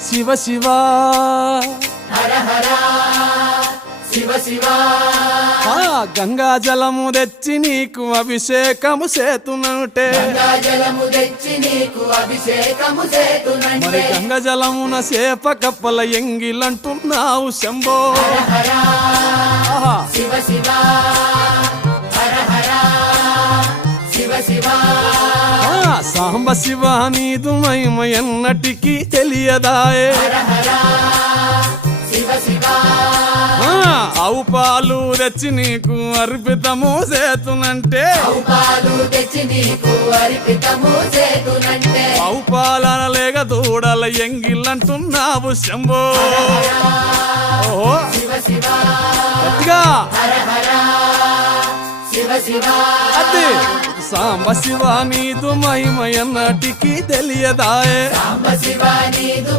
శివ శివ హర హర శివ శివ గంగా జలము తెచ్చి నీకు అభిషేకము చేతునంటే గంగా జలము తెచ్చి నీకు అభిషేకము మరి చేతునంటే గంగ జలమున సేప కప్పల ఎంగిలంటున్నావు శంభో హర ఆహా. శివ శివ హర హర శివ శివ సాంబ శివ నీదు మహిమ ఎన్నటికీ తెలియదాయే హర హర శివ శివ ఆవు పాలు తెచ్చి నీకు అర్పితము చేతునంటే పాలు తెచ్చి నీకు అర్పితము చేతునంటే ఆవు పాలన లేక దూడల ఎంగిలంటున్నావు శంభో ఓహో శివ శివ గట్టిగా హర హర శివ శివ అది సాంబ శివ నీదు మహిమ ఎన్నటికీ తెలియదాయే సాంబ శివ నీదు